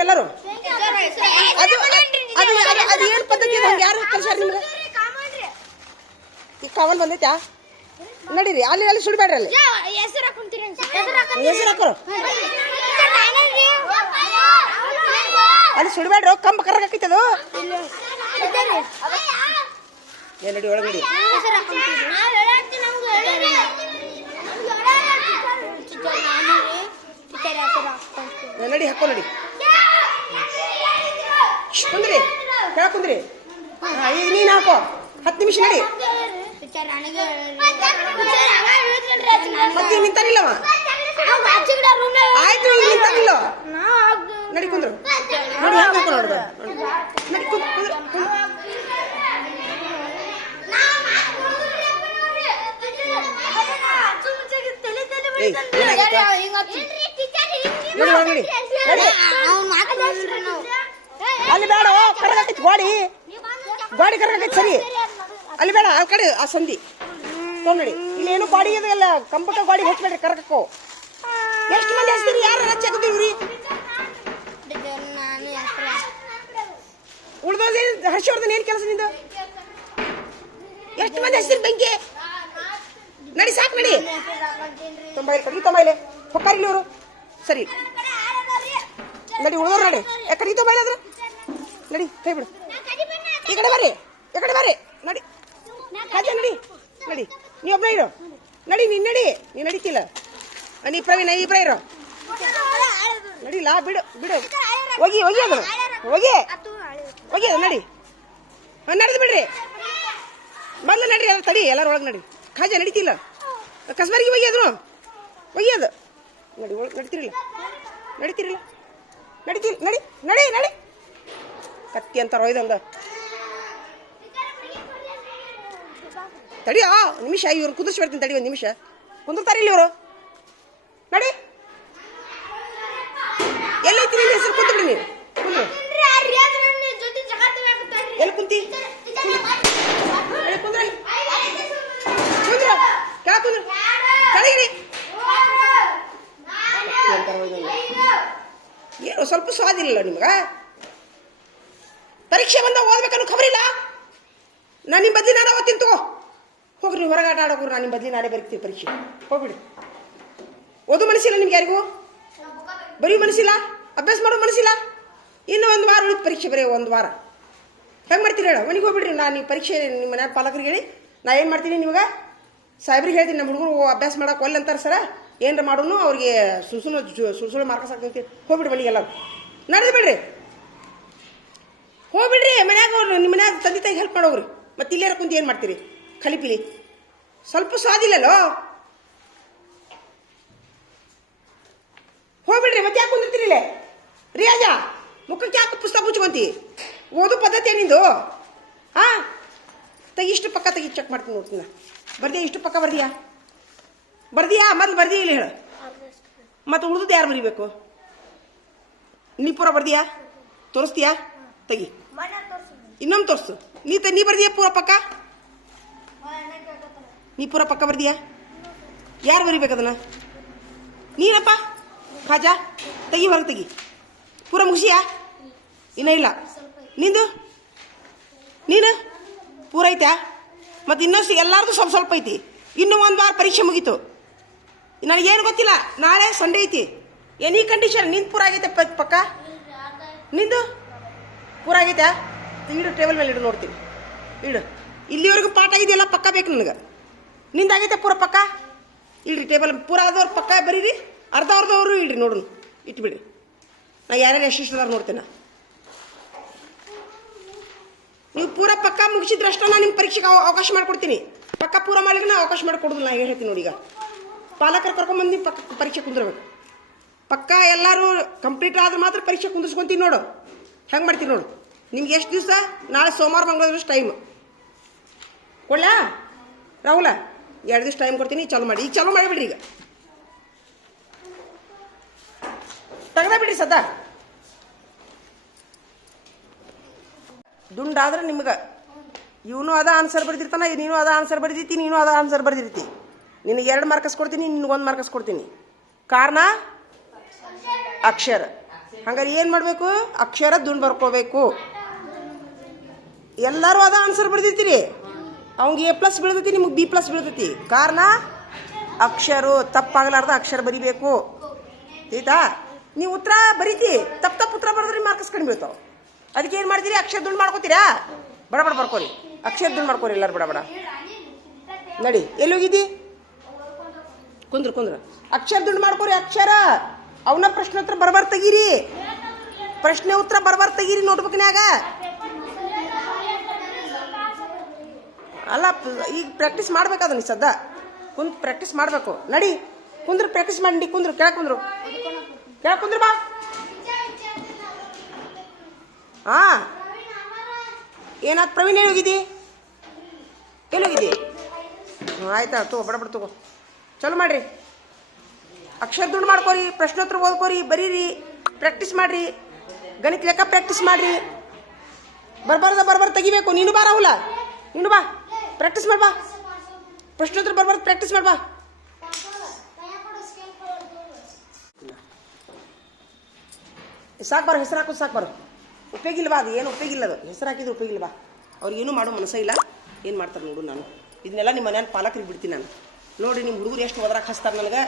ನೀವೆಲ್ಲರೂ ಅದು ಅದು ಏನು ಪದ್ಧತಿ ಹಂಗೆ ಯಾರು ಕಲ್ಸಾರ ನಿಮ್ಗೆ? ಈ ಕಾವಲ್ ಬಂದೈತಾ? ನಡೀರಿ ಅಲ್ಲಿ ಅಲ್ಲಿ ಸುಡಬೇಡ್ರಿ ಅಲ್ಲಿ. ಹೆಸರು ಹಾಕೋರು. ಅಲ್ಲಿ ಸುಡಬೇಡ್ರಿ ಕಂಬ ಕರ್ಗಾಕೈತೆ ಅದು. ಏ ನಡಿ ಒಳಗೆ ನಡಿ ಹಾಕೋ ನಡಿ. ಕುಂದ್ರಿ. ಕೆಳ ಕುಂದ್ರಿ. ಹಾ ಈಗ ನೀನು ಹಾಕೋ. ಹತ್ತು ನಿಮಿಷ ನಡಿ. ಮತ್ತೆ ಈಗ ನಿಂತಾನಿಲ್ಲವ ಆಯ್ತು ಈಗ ನಿಂತಾನಿಲ್ಲ ನಡಿ ಕುಂದ್ರು. ನೋಡಿ ಹೆಂಗೆ ಹಾಕೋ ನೋಡ್ದು. ನಡಿ ಕುಂದ್ ಕುಂದ್ರು. ನಡಿ ನಡಿ. ಅಲ್ಲಿ ಬೇಡ ಕರ್ನಾಟಕ ಗೋಡಿ. ಗೋಡಿ ಕರ್ನಾಟಕ ಸರಿ. ಅಲ್ಲಿ ಬೇಡ, ಆ ಕಡೆ, ಆ ಸಂಧಿ. ನೋಡಿ. ಇಲ್ಲಿ ಏನು ಗಾಡಿ ಇದೆಯಲ್ಲ ಕಂಪಕ ಗಾಡಿ ಹಚ್ಬೇಡ್ರಿ ಕರ್ಕೋ ಎಷ್ಟು ಮಂದಿ ಹಚ್ತೀರಿ, ಯಾರು ಹಚ್ಚಿ ಹಾಕಿದ್ದೀವ್ರಿ? ಉಳ್ದೋದೇನು ಹರ್ಷವರ್ಧನ್ ಏನು ಕೆಲಸ ನಿಂದು? ಎಷ್ಟು ಮಂದಿ ಹಚ್ತೀರಿ ಬೆಂಕಿ? ನಡಿ, ಸಾಕು, ನಡಿ. ತೊಂಬೈಲಿ ಕಡಿ ತೊಂಬೈಲೆ ಹೊಕ್ಕಾರಿಲಿ ಇವರು. ಸರಿ. ನಡಿ, ಉಳ್ದವ್ರು ನಡಿ. ಯಾಕಡೆ ತೊಂಬೈಲೆ ಅದ್ರ ನಡಿ, ಕೈ ಬಿಡು. ಈ ಕಡೆ ಬರ್ರಿ, ಈ ಕಡೆ ಬರ್ರಿ. ನಡಿ. ಹಾಗೆ ನಡಿ. ನಡಿ. ನೀ ಒಬ್ಬ ಇರು. ನಡಿ, ನೀನು ನಡಿ. ನೀನು ನಡೀತಿಲ್ಲ. ನೀ ಪ್ರವೀಣ ಇಬ್ಬರ ಇರೋ. ನಡಿಲ್ಲ ಬಿಡು ಬಿಡು. ಹೋಗಿ ಹೋಗಿ ಅದು. ಹೋಗಿ. ಹೋಗಿ ಅದು, ನಡಿ. ನಡೆದು ಬಿಡ್ರಿ. ಮೊದಲು ನಡ್ರಿ, ಅದು ತಡಿ, ಎಲ್ಲರೂ ಒಳಗೆ ನಡಿ. ಖಾಜ ನಡೀತಿಲ್ಲ. ಕಸ್ಬರಿಗೆ ಹೋಗಿ ಅದ್ರು ಅದು. ನಡಿ, ಒಳಗೆ ನಡಿತಿರಲಿಲ್ಲ. ನಡಿತಿರಲಿಲ್ಲ. ನಡಿ ನಡಿ ನಡಿ ನಡಿ. ಕತ್ತಿ ಅಂತಾರ ಒಯ್ದಂದ ತಡಿಯೋ ನಿಮಿಷ ಇವ್ರು ಕುದಿಸಿ ಬರ್ತೀನಿ ತಡಿ ಒಂದು ನಿಮಿಷ. ಕುಂದಿರ್ತಾರೆ ಇಲ್ಲಿ ಇವರು. ನಡಿ. ಎಲ್ಲೈತಿ ನಿನ್ನ ಹೆಸರು ಕುಂತ್ಬಿಡಿ ನೀನು ಕುಂದ್ರು. ಎಲ್ಲಿ ಕುಂತಿ? ಕುಂದ್ರ. ಕುಂದ್ರ. ಕೆಳ ಕುಂದ್ರ? ಏನು ಸ್ವಲ್ಪ ಸ್ವಾದಿಲ್ಲ ನಿಮ್ಗೆ? ಪರೀಕ್ಷೆ ಬಂದ ಓದ್ಬೇಕನ್ನೋ ಖಬರಿಲ್ಲ ನಾನು ನಿಮ್ಮ ಬದಲಿ ನಾನು ಓದ್ತೀನಿ ತಗೋ. ಹೋಗ್ರಿ ಹೊರಗೆ ಆಟ ಆಡೋಗ್ರು ನಾನು ನಿಮ್ಮ ಬದಲಿ ನಾನೇ ಬರೀತೀವಿ ಪರೀಕ್ಷೆ. ಹೋಗ್ಬಿಡಿ. ಓದು ಮನಸ್ಸಿಲ್ಲ ನಿಮ್ಗೆ ಯಾರಿಗೂ? ಬರೀ ಮನಸ್ಸಿಲ್ಲ, ಅಭ್ಯಾಸ ಮಾಡೋ ಮನಸ್ಸಿಲ್ಲ. ಇನ್ನು ಒಂದು ವಾರ ಉಳಿತು ಪರೀಕ್ಷೆ ಬರೀ ಒಂದು ವಾರ. ಹೆಂಗೆ ಮಾಡ್ತೀರಿ ಹೇಳೋ? ಮನೆಗೆ ಹೋಗ್ಬಿಡ್ರಿ, ನಾನು ನೀವು ಪರೀಕ್ಷೆ ನಿಮ್ಮ ಮನೆ ಪಾಲಕರಿಗೆ ಹೇಳಿ. ನಾ ಏನು ಮಾಡ್ತೀನಿ ನಿಮ್ಗೆ? ಸಾಹೇಬ್ರಿಗೆ ಹೇಳ್ತೀನಿ ನಮ್ಮ ಹುಡುಗರು ಅಭ್ಯಾಸ ಮಾಡೋಕೆ ಒಲ್ಲೆ ಅಂತಾರೆ ಸರ, ಏನರ ಮಾಡೋನು, ಅವ್ರಿಗೆ ಸುಳ್ಸುಳು ಸುಸುಳು ಮಾರ್ಕ್ಸ್ ಆಗ್ತೈತಿ ಹೋಗ್ಬಿಡಿ ಮನೆಗೆಲ್ಲ. ನಡೆದು ಬಿಡ್ರಿ. ಹೋಗ್ಬಿಡ್ರಿ, ಮನ್ಯಾಗ ಅವ್ರು ನಿಮ್ಮ ಮನ್ಯಾಗ ತಂದೆ ತಾಯಿಗೆ ಹೆಲ್ಪ್ ಮಾಡೋಗ್ರಿ ಮತ್ತೆ ಇಲ್ಲೇರ ಕುಂತು ಏನು ಮಾಡ್ತೀರಿ? ಕಲಿಪಿಲಿ ಸ್ವಲ್ಪ ಸ್ವಾದಿಲ್ಲಲ್ಲೋ ಹೋಗ್ಬಿಡ್ರಿ, ಮತ್ತೆ ಯಾಕೆ ಕುಂದಿರ್ತೀರಿ ಇಲ್ಲೇ? ರಿಯಾಜ, ಮುಖಕ್ಕೆ ಯಾಕೆ ಪುಸ್ತಕ ಮುಚ್ಕೊಂತಿ? ಓದು ಪದ್ಧತಿ ನಿಂದು? ಹಾಂ? ತೆಗಿ ಇಷ್ಟು ಪಕ್ಕ ತೆಗಿ ಚೆಕ್ ಮಾಡ್ತೀನಿ ನೋಡ್ತೀನಿ ಬರ್ದಿಯಾ, ಇಷ್ಟು ಪಕ್ಕ ಬರ್ದಿಯಾ? ಬರ್ದಿಯಾ? ಬಂದು ಬರ್ದಿ ಇಲ್ಲಿ ಹೇಳು. ಮತ್ತೆ ಉಳಿದು ಯಾರು ಬರಿಬೇಕು? ನೀ ಪೂರ ಬರ್ದಿಯಾ? ತೋರಿಸ್ತೀಯಾ? ತೆಗಿ. ಇನ್ನೊಮ್ಮೆ ತೋರಿಸು. ನೀ ತ ನೀ ಬರ್ದಿಯಾ ಪೂರ ಪಕ್ಕ? ನೀ ಪೂರ ಪಕ್ಕ ಬರ್ದಿಯಾ? ಯಾರು ಬರಿಬೇಕು ಅದನ್ನ? ನೀನಪ್ಪ? ಖಾಜಾ, ತೆಗಿ ಹೊರಗೆ ತೆಗಿ. ಪೂರ ಮುಗಿಸಿಯಾ? ಇನ್ನೂ ಇಲ್ಲ. ನಿಂದು? ನೀನು? ಪೂರ ಐತ್ಯಾ? ಮತ್ತು ಇನ್ನೊಂದು ಎಲ್ಲಾರ್ದು ಸ್ವಲ್ಪ ಸ್ವಲ್ಪ ಐತಿ. ಇನ್ನು ಒಂದು ವಾರ ಪರೀಕ್ಷೆ ಮುಗೀತು. ನನಗೇನು ಗೊತ್ತಿಲ್ಲ. ನಾಳೆ ಸಂಡೇ ಐತಿ. ಎನಿ ಕಂಡೀಷನ್ ನಿಂದು ಪೂರ ಆಗೈತೆ ಪಕ್ಕ? ನಿಂದು? ಪೂರ ಆಗೈತಾ? ಇಡು ಟೇಬಲ್ ಮೇಲೆ ಇಡು, ನೋಡ್ತೀನಿ. ಇಡು. ಇಲ್ಲಿವರೆಗೂ ಪಾಠ ಆಗಿದೆಯಲ್ಲ ಪಕ್ಕ ಬೇಕು ನನಗೆ. ನಿಂದಾಗೈತೆ ಪೂರ ಪಕ್ಕ? ಇಡ್ರಿ ಟೇಬಲ್ ಪೂರ ಆದವ್ರು ಪಕ್ಕ ಬರೀರಿ, ಅರ್ಧ ಅರ್ಧವ್ರು ಇಡ್ರಿ ನೋಡೋಣ ಇಟ್ಬಿಡ್ರಿ ನಾ ಯಾರ್ಯಾರು ಎಷ್ಟೆಷ್ಟು ಅದಾರ ನೋಡ್ತೇನೆ ನೀವು ಪೂರ ಪಕ್ಕ ಮುಗಿಸಿದ್ರಷ್ಟ ನಾನು ನಿಮ್ಮ ಪರೀಕ್ಷೆಗೆ ಅವ- ಅವಕಾಶ ಮಾಡಿಕೊಡ್ತೀನಿ. ಪಕ್ಕ ಪೂರ ಮಾಡಿದ್ರೆ ನಾ ಅವಕಾಶ ಮಾಡಿಕೊಡೋದು ನಾ ಹೇಳ್ತೀನಿ ನೋಡಿ ಈಗ. ಪಾಲಕರು ಕರ್ಕೊಂಬಂದು ಪಕ್ಕ ಪರೀಕ್ಷೆ ಕುಂದಿರ್ಬೇಕು. ಪಕ್ಕ ಎಲ್ಲರೂ ಕಂಪ್ಲೀಟ್ ಆದ್ರೆ ಮಾತ್ರ ಪರೀಕ್ಷೆ ಕುಂದಿಸ್ಕೊಂತೀನಿ ನೋಡು. ಹೆಂಗೆ ಮಾಡ್ತೀನಿ ನೋಡು. ನಿಮ್ಗೆ ಎಷ್ಟು ದಿವಸ? ನಾಳೆ ಸೋಮವಾರ, ಮಂಗಳವಾರ ಟೈಮ್ ಕೊಡ್ಲಾ? ರಾಹುಲ, ಎರಡು ದಿವಸ ಟೈಮ್ ಕೊಡ್ತೀನಿ, ಚಾಲು ಮಾಡಿ. ಈಗ ಚಾಲು ಮಾಡಿಬಿಡ್ರಿ ಈಗ. ತೆಗ್ದ ಬಿಡ್ರಿ ಸದಾ ದುಂಡಾದ್ರೆ ನಿಮ್ಗೆ. ಇವನು ಅದ ಆನ್ಸರ್ ಬರ್ದಿರ್ತಾನ, ನೀನು ಅದ ಆನ್ಸರ್ ಬರ್ದಿರ್ತಿ, ನೀನು ಅದ ಆನ್ಸರ್ ಬರೆದಿರ್ತಿ. ನಿನಗೆ ಎರಡು ಮಾರ್ಕಸ್ ಕೊಡ್ತೀನಿ ನಿನಗೆ ಒಂದು ಮಾರ್ಕಸ್ ಕೊಡ್ತೀನಿ. ಕಾರಣ? ಅಕ್ಷರ. ಹಂಗಾರೆ ಏನು ಮಾಡಬೇಕು? ಅಕ್ಷರ ದುಂಡು ಬರ್ಕೋಬೇಕು. ಎಲ್ಲರೂ ಅದ ಆನ್ಸರ್ ಬರ್ದಿರ್ತೀರಿ. ಅವ್ನಿಗೆ ಎ ಪ್ಲಸ್ ಬೀಳ್ತೈತಿ, ನಿಮಗೆ ಬಿ ಪ್ಲಸ್ ಬೀಳ್ತೈತಿ. ಕಾರಣ? ಅಕ್ಷರು ತಪ್ಪಾಗಲಾರ್ದ ಅಕ್ಷರ ಬರಿಬೇಕು. ಆಯ್ತಾ ನೀವು ಉತ್ತರ ಬರೀತಿ. ತಪ್ಪು ತಪ್ಪು ಉತ್ತರ ಬರೆದ್ರೆ ಮಾರ್ಕ್ಸ್ ಕಡಿಮೆ ಬೀಳ್ತಾವ. ಅದಕ್ಕೆ ಏನು ಮಾಡ್ತೀರಿ? ಅಕ್ಷರ ದುಂಡು ಮಾಡ್ಕೋತೀರಾ? ಬಡಬಡ ಬಡ ಬರ್ಕೋರಿ. ಅಕ್ಷರ ದುಂಡು ಮಾಡ್ಕೋರಿ ಎಲ್ಲರೂ ಬಡ ಬಡ. ನಡಿ. ಎಲ್ಲಿ ಹೋಗಿದ್ದಿ? ಕುಂದ್ರು ಕುಂದ್ರು. ಅಕ್ಷರ ದುಂಡು ಮಾಡ್ಕೋರಿ, ಅಕ್ಷರ. ಅವನ ಪ್ರಶ್ನೆ ಉತ್ತರ ಬರ್ಬಾರ್ ತೆಗೀರಿ. ಪ್ರಶ್ನೆ ಉತ್ತರ ಬರ್ಬಾರ್ ತೆಗೀರಿ ನೋಟ್ಬುಕ್ನ್ಯಾಗ. ಅಲ್ಲ ಈಗ ಪ್ರಾಕ್ಟೀಸ್ ಮಾಡ್ಬೇಕಾದ ನೀ ಸದ್ದ. ಕುಂತ್ ಪ್ರಾಕ್ಟೀಸ್ ಮಾಡಬೇಕು. ನಡಿ. ಕುಂದ್ರು ಪ್ರಾಕ್ಟೀಸ್ ಮಾಡಿ ಕುಂದ್ರು. ಕೆಳಗೆ ಕುಂದ್ರು. ಕೆಳಗೆ ಕುಂದ್ರು ಬಾ. ಹಾ ಏನಾದ್ ಪ್ರವೀಣ್ ಹೇಳಿದಿ ಹ್ಞೂ ಆಯ್ತಾ ತಗೋ ಬಡ ಬಡ ತಗೋ. ಚಲೋ ಮಾಡ್ರಿ. ಅಕ್ಷರ ದುಡ್ಡು ಮಾಡ್ಕೋರಿ, ಪ್ರಶ್ನೋತ್ತರ ಓದ್ಕೋರಿ, ಬರೀರಿ ಪ್ರಾಕ್ಟೀಸ್ ಮಾಡ್ರಿ, ಗಣಿತ ಲೆಕ್ಕ ಪ್ರಾಕ್ಟೀಸ್ ಮಾಡ್ರಿ. ಬರ್ಬಾರ್ದ, ಬರ್ಬಾರ್ದು, ತೆಗಿಬೇಕು. ನೀನು ಬಾ ರಾಹುಲ. ನೀನು ಬಾ. ಪ್ರಾಕ್ಟೀಸ್ ಮಾಡ್ ಬಾ ಪ್ರಶ್ನೋತ್ತರ ಬರ್ಬಾರ್ದು ಪ್ರಾಕ್ಟೀಸ್ ಮಾಡ್ ಬಾ ಸಾಕು ಬಾರ, ಹೆಸರು ಹಾಕೋದು ಸಾಕು ಬಾರ. ಉಪಯೋಗಿಲ್ವಾ ಅದು? ಏನು ಉಪಯೋಗಿಲ್ಲ ಅದು? ಹೆಸರು ಹಾಕಿದ್ರೆ ಉಪಯೋಗಿಲ್ವಾ ಏನು ಮಾಡೋ ಮನಸ್ಸೇ ಇಲ್ಲ. ಏನು ಮಾಡ್ತಾರೆ ನೋಡು ನಾನು. ಇದನ್ನೆಲ್ಲ ನಿಮ್ಮ ಮನೆಯ ಪಾಲಕರಿಗೆ ಬಿಡ್ತೀನಿ ನಾನು. ನೋಡಿ, ನಿಮ್ಮ ಹುಡುಗರು ಎಷ್ಟು ಓದ್ರಾಕ ಹಚ್ತಾರೆ ನನಗೆ.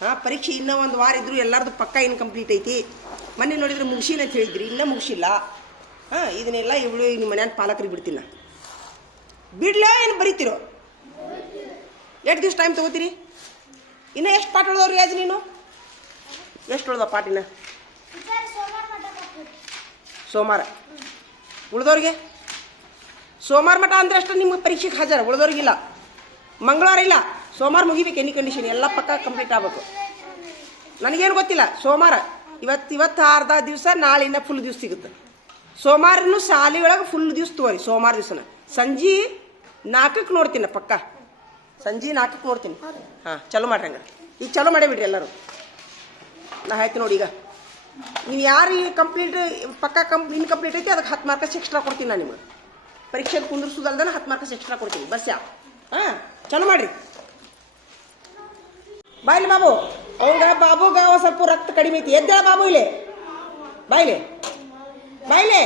ಹಾಂ ಪರೀಕ್ಷೆ ಇನ್ನೂ ಒಂದು ವಾರ ಇದ್ರು ಎಲ್ಲರದು ಪಕ್ಕ ಇನ್ಕಂಪ್ಲೀಟ್ ಐತಿ. ಮೊನ್ನೆ ನೋಡಿದ್ರೆ ಮುಗಿಸಿನ ಅಂತ ಹೇಳಿದ್ರಿ, ಇನ್ನೂ ಮುಗಿಸಿಲ್ಲ. ಹಾಂ, ಇದನ್ನೆಲ್ಲ ಇವಳು ನಿಮ್ಮ ಮನೆಯ ಪಾಲಕರಿಗೆ ಬಿಡ್ತೀನಿ ಬಿಡ್ಲೋ ಏನು ಬರೀತಿರೋ? ಎಷ್ಟು ದಿವ್ಸ ಟೈಮ್ ತೊಗೋತೀರಿ? ಇನ್ನೂ ಎಷ್ಟು ಪಾಠ ಉಳ್ದವ್ರಿ ಯಾಜ್ ನೀನು? ಎಷ್ಟು ಹೇಳ್ದ ಪಾಠಿನ ಸೋಮವಾರ. ಉಳ್ದವ್ರಿಗೆ? ಸೋಮವಾರ ಮಠ ಅಂದ್ರೆ ಅಷ್ಟು ನಿಮ್ಗೆ ಪರೀಕ್ಷೆಗೆ ಹಾಜರ, ಉಳ್ದವ್ರಿಗಿಲ್ಲ. ಮಂಗಳವಾರ ಇಲ್ಲ. ಸೋಮವಾರ ಮುಗಿಬೇಕು ಎನಿ ಕಂಡೀಷನ್ ಎಲ್ಲ ಪಕ್ಕ ಕಂಪ್ಲೀಟ್ ಆಗಬೇಕು. ನನಗೇನು ಗೊತ್ತಿಲ್ಲ ಸೋಮವಾರ ಇವತ್ತು ಇವತ್ತು ಅರ್ಧ ದಿವಸ ನಾಳಿನ ಫುಲ್ ದಿವ್ಸ ಸಿಗುತ್ತೆ. ಸೋಮವಾರನು ಶಾಲೆ ಒಳಗೆ ಫುಲ್ ದಿವ್ಸ ತೋರಿ ಸೋಮವಾರ ದಿವಸನ. ಸಂಜೆ ನಾಲ್ಕಕ್ಕೆ ನೋಡ್ತೀನಿ ಪಕ್ಕ. ಸಂಜೆ ನಾಲ್ಕಕ್ಕೆ ನೋಡ್ತೀನಿ. ಹಾಂ, ಚಲೋ ಮಾಡ್ರಿ ಹಂಗಾರೆ. ಈಗ ಚಲೋ ಮಾಡೇ ಬಿಡ್ರಿ ಎಲ್ಲರೂ. ನಾ ಹೇಳ್ತೀನಿ ನೋಡಿ ಈಗ. ನೀವು ಯಾರು ಕಂಪ್ಲೀಟ್ ಪಕ್ಕ ಕಂಪ್ ಇನ್ಕಂಪ್ಲೀಟ್ ಐತಿ ಅದಕ್ಕೆ ಹತ್ತು ಮಾರ್ಕಸ್ ಎಕ್ಸ್ಟ್ರಾ ಕೊಡ್ತೀನಿ ನಾನು ನಿಮಗೆ. ಪರೀಕ್ಷೆಗೆ ಕುಂದ್ರಿಸೋದಲ್ದನ ಹತ್ತು ಮಾರ್ಕಸ್ ಎಕ್ಸ್ಟ್ರಾ ಕೊಡ್ತೀನಿ. ಬಸ್ ಯಾವ ಹಾಂ, ಚಲೋ ಮಾಡ್ರಿ. ಬಾಯ್ಲಿ ಬಾಬು. ಅವಂಗ ಬಾಬುಗ ಸ್ವಲ್ಪ ರಕ್ತ ಕಡಿಮೆ ಐತಿ. ಎದ್ದೇಳ ಬಾಬು ಇಲ್ಲೇ. ಬಾಯ್ಲೆ. ಬಾಯ್ಲೆ.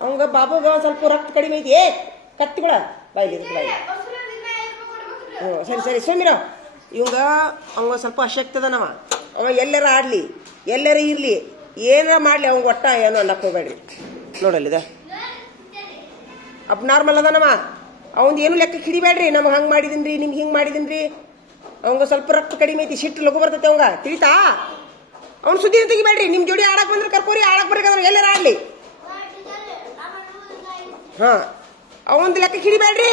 ಅವಂಗ ಬಾಬುಗ ಸ್ವಲ್ಪ ರಕ್ತ ಕಡಿಮೆ ಐತಿ. ಏ, ಕತ್ತಿಗಳ. ಬಾಯ್ಲಿ ಬಾಯ್ಲಿ. ಹ್ಞೂ ಸರಿ ಸರಿ. ಸುಮ್ಮಿರ ಇವಂಗ, ಅವಂಗ ಸ್ವಲ್ಪ ಅಶಕ್ತಿ ಅದನವ ಅವ ಎಲ್ಲರ ಆಡ್ಲಿ. ಎಲ್ಲರ ಇರ್ಲಿ. ಏನಾರ ಮಾಡ್ಲಿ ಅವಂಗ ಒಟ್ಟ ಏನು ಅನ್ನಕ್ಕೆ ಹೋಗ್ಬೇಡ್ರಿ. ನೋಡಲ್ಲಿದ ಅಪ್ ನಾರ್ಮಲ್ ಅದನವ ಅವಂದು ಏನು ಲೆಕ್ಕ ಹಿಡಿಬೇಡ್ರಿ ನಮ್ಗೆ ಹಂಗೆ ಮಾಡಿದೀನಿ ನಿಮ್ಗೆ ಹಿಂಗೆ ಮಾಡಿದೀನಿ ಅವಂಗ ಸ್ವಲ್ಪ ರಕ್ತ ಕಡಿಮೆ ಐತಿ, ಸಿಟ್ಟು ಲಗು ಬರ್ತೈತೆ ಅವಂಗ. ತಿಳಿತಾ? ಅವ್ನು ಸುದ್ದಿ ತೆಗಿಬೇಡ್ರಿ? ನಿಮ್ಮ ಜೋಡಿ ಆಡಕ್ ಬಂದ್ರೆ ಕರ್ಕೋರಿ, ಆಡಕ್ ಬರ್ಬೇಕಾದ್ರೆ ಎಲ್ಲರ ಆಡ್ಲಿ. ಹಾಂ. ಅವನ್ ಲೆಕ್ಕ ಹಿಡಿಬೇಡ್ರಿ.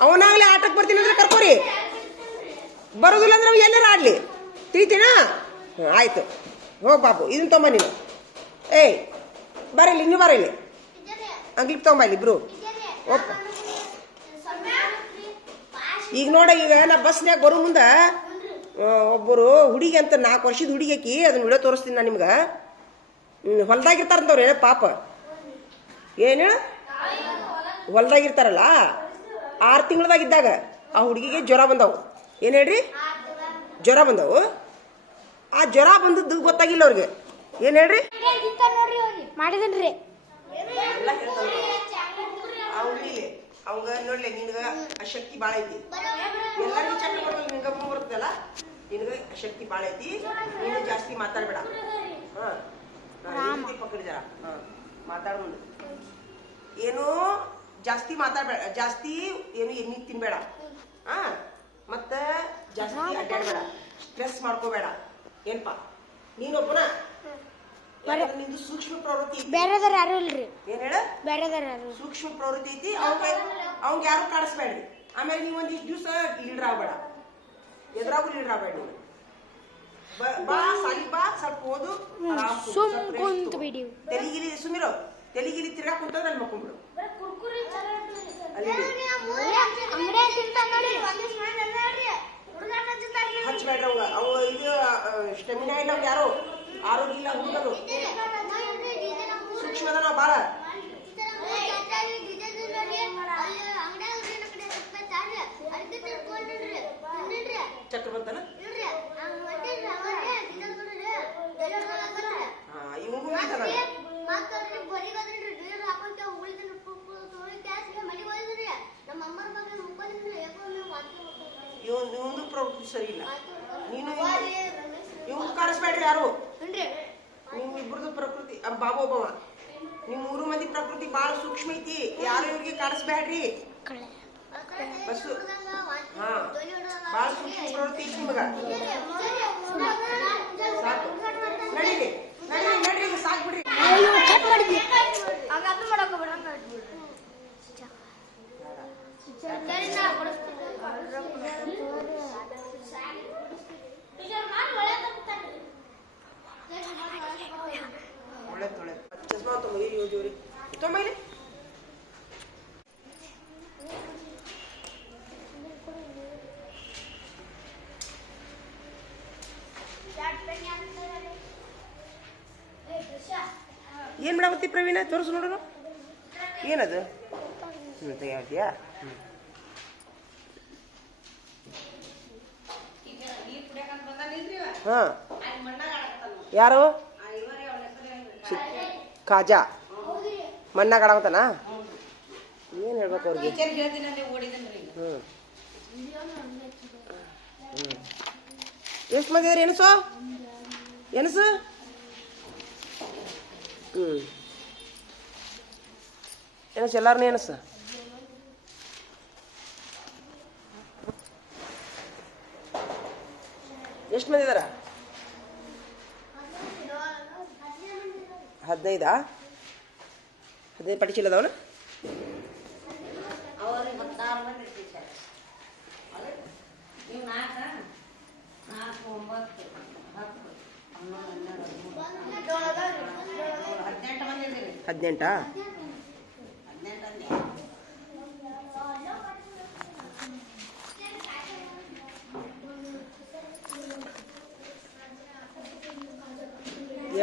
ಅವನಾಗ್ಲೇ ಆಟಕ್ಕೆ ಬರ್ತೀನಿ ಅಂದ್ರೆ ಕರ್ಕೋರಿ. ಬರೋದಿಲ್ಲ ಅಂದ್ರೆ ಎಲ್ಲರ ಆಡ್ಲಿ. ತಿಳಿತೀನಾ? ಆಯ್ತು. ಹೋಗ್ ಬಾಬು ಇದನ್ನ ತೊಂಬ ನೀನು. ಏಯ್, ಬರಲಿ ನೀವು ಬರಲಿ. ಅಂಗ್ಲಿ ತೊಂಬ ಇಲ್ಲಿ ಇಬ್ರು ಓಪ್ ಈಗ ನೋಡ ಈಗ ನಾ ಬಸ್ನ್ಯಾಗ ಬರೋ ಮುಂದೆ ಒಬ್ಬರು ಹುಡುಗಿ ಅಂತ ನಾಲ್ಕು ವರ್ಷದ ಹುಡುಗಿ ಹಾಕಿ ಅದನ್ನ ವಿಡಿಯೋ ತೋರಿಸ್ತೀನಿ ನಾನು ನಿಮ್ಗೆ. ಹೊಲ್ದಾಗಿರ್ತಾರಂತವ್ರು ಏನೋ ಪಾಪ. ಏನು ಹೊಲ್ದಾಗಿರ್ತಾರಲ್ಲ? ಆರು ತಿಂಗಳದಾಗಿದ್ದಾಗ ಆ ಹುಡುಗಿಗೆ ಜ್ವರ ಬಂದವು. ಏನು ಹೇಳ್ರಿ? ಜ್ವರ ಬಂದವು. ಆ ಜ್ವರ ಬಂದದ್ದು ಗೊತ್ತಾಗಿಲ್ಲ ಅವ್ರಿಗೆ. ಏನು ಹೇಳ್ರಿ? ಮಾಡಿದನ್ರಿ? ಅವಂಗ ನೋಡ್ಲಿ ನಿನಗ ಅಶಕ್ತಿ ಬಾಳ ಐತಿ. ಎಲ್ಲರಿಗೂ ವಿಚಾರ ಮಾಡ್ಬೇಕು ನಿನಗ ಫೋನ್ ಬರ್ತದಲ್ಲ ನಿನಗ ಅಶಕ್ತಿ ಭಾಳ ಐತಿ. ನೀನು ಜಾಸ್ತಿ ಮಾತಾಡ್ಬೇಡ. ಹಾ. ಪಕ್ಕದ ಜರ ಹಾ. ಮಾತಾಡ ಮುಂದೆ ಏನು ಜಾಸ್ತಿ ಮಾತಾಡ್ಬೇಡ ಜಾಸ್ತಿ ಏನು ಎಣ್ಣಿ ತಿನ್ಬೇಡ. ಹಾ. ಮತ್ತ ಜಾಸ್ತಿ ಅಡ್ಡಾಡ್ಬೇಡ ಸ್ಟ್ರೆಸ್ ಮಾಡ್ಕೋಬೇಡ. ಏನ್ಪಾ ನೀನೊಬ್ಬನ ಯಾಕಂದ್ರೆ ನಿಂದು ಸೂಕ್ಷ್ಮ ಪ್ರವೃತ್ತಿ ಐತಿ. ಬೇರೆದಾರ ಯಾರು ಇಲ್ರಿ. ಏನ್ ಹೇಳ? ಬೇರೆದಾರ ಯಾರು ಸೂಕ್ಷ್ಮ ಪ್ರವೃತ್ತಿ ಐತಿ. ಅವ್ಗೆ ಅವಂಗ ಯಾರು ಕಾಡಿಸ್ಬೇಡ್ರಿ. ಆಮೇಲೆ ನೀವು ಒಂದಿಷ್ಟು ದಿವಸ ಲೀಡರ್ ಆಗ್ಬೇಡ. ಎದುರಾಗೂ ಲೀಡರ್ ಆಗ್ಬೇಡ ನೀವು. ಬಾ ಸಾಲಿ ಬಾ ಸ್ವಲ್ಪ ಓದು ಆರಾಮ್ ಸುಮ್ ಕುಂತ್. ಬಿಡಿ. ತೆಲಿಗಿಲಿ ಸುಮಿರೋ ತೆಲಿಗಿಲಿ ತಿರ್ಗಾ ಕುಂತದ ಅಲ್ಲಿ. ಹಚ್ಬೇಡ್ರಿ ಅವಂಗ. ಅವ ಇದು ಸ್ಟೆಮಿನಾ ಇಲ್ಲ ಯಾರು? ಆರೋಗ್ಯ ಇಲ್ಲ ಹುಡುಗರು ಸೂಕ್ಷ್ಮದ ನಾವು ಭಾಳ ಚಕ್ರ ಬಂತನ? ಮುಗಿತದ ಇವನ್ ಪ್ರವೃತ್ತಿ ಸರಿ ಇಲ್ಲ. ನೀನು ಇವ್ ಕಾಣಿಸ್ಬೇಡ್ರಿ ಯಾರು? ನಿಮ್ ಇಬ್ಬರದು ಪ್ರಕೃತಿ. ಆ ಬಾಬು ಒಬ್ಬವ ನಿಮ್ ಮೂರು ಮಂದಿ ಪ್ರಕೃತಿ ಬಾಳ ಸೂಕ್ಷ್ಮ ಐತಿ. ಯಾರು ಇವ್ರಿಗೆ ಕಾಣಿಸ್ಬೇಡ್ರಿ? ಬಸ್ಸು ಹಾ. ಬಾಳ ಸೂಕ್ಷ್ಮ ಪ್ರವೃತ್ತಿ ಐತಿ ನಿಮಗ ಸಾಕು ನಡೀರಿ ನಡೀರಿ ನಡೀರಿ ಈಗ ಸಾಕ್ ಬಿಡ್ರಿ ಕಟ್ ಮಾಡಿದ್ವಿ ಒಳ್ಳೆ ತೊಳೆ ಚಸ್ಮಾ ತೊಂಬ ಅಯ್ಯೋ ಜೋರಿ ತೊಂಬ ಇಲ್ಲಿ ಏನ್ ಮಾಡಾಕತ್ತಿ ಪ್ರವೀಣ? ತೋರಿಸು ನೋಡೋಣ ಏನದು? ಹ್ಞೂ ಹಾಂ. ಯಾರು? ಕಾಜಾ. ಮಣ್ಣಾಗ ಆಡಾಕತ್ತಾನ? ಏನು ಹೇಳ್ಬೇಕು ಅವ್ರಿಗೆ? ಹ್ಞೂ ಎಷ್ಟು ಮಂದಿ ಇದ್ರಿ ಎನಸು ಎನಸು ಹ್ಞೂ ಎನಸು ಎಲ್ಲಾರನ್ನೂ ಎನಸು ಎಷ್ಟು ಮಂದಿ ಇದಾರ? ಹದಿನೈದಾ? ಹದಿನೈದು ಪಟ್ಟಿ ಚೀಲ ಅದಾವನ ಒಂಬತ್ತು ಹದಿನೆಂಟು?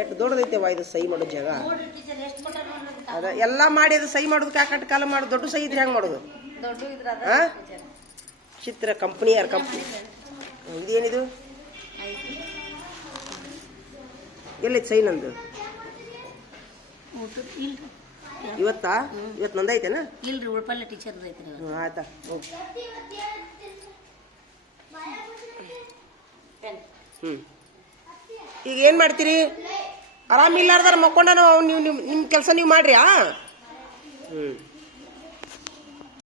ಎಷ್ಟು ದೊಡ್ಡದೈತೆವ ಇದು ಸಹಿ ಮಾಡೋ ಜಾಗ. ಅದ ಎಲ್ಲ ಮಾಡಿ ಅದು ಸಹಿ ಮಾಡೋದು ಕಾಕಟ್ ಕಾಲ ಮಾಡೋದು? ದೊಡ್ಡ ಸಹಿ ಇದ್ರೆ ಹೆಂಗೆ ಮಾಡೋದು? ಅದ ಚಿತ್ರ ಕಂಪ್ನಿ ಯಾರು ಕಂಪ್ನಿ? ಇದೇನಿದು? ಎಲ್ಲೈತೆ ಸಹಿ ನಂದು? ಊಟದ ಇಲ್ರಿ. ಇವತ್ತಾ? ಇವತ್ತು ನಂದೈತೇನ ಇಲ್ರಿ ಉಳ್ಪಲ್ಲ ಟೀಚರ್ ಐತ್ರಿ ಹ್ಞೂ ಆಯ್ತಾ ಓಕೆ ಹ್ಞೂ ಈಗ ಏನು ಮಾಡ್ತೀರಿ? ಆರಾಮಿಲ್ಲಾರ್ದಾರ ಮಕ್ಕೊಂಡ ನೀವು ನೀವು ನಿಮ್ಮ ಕೆಲಸ ನೀವು ಮಾಡ್ರಿ ಆ ಹ್ಞೂ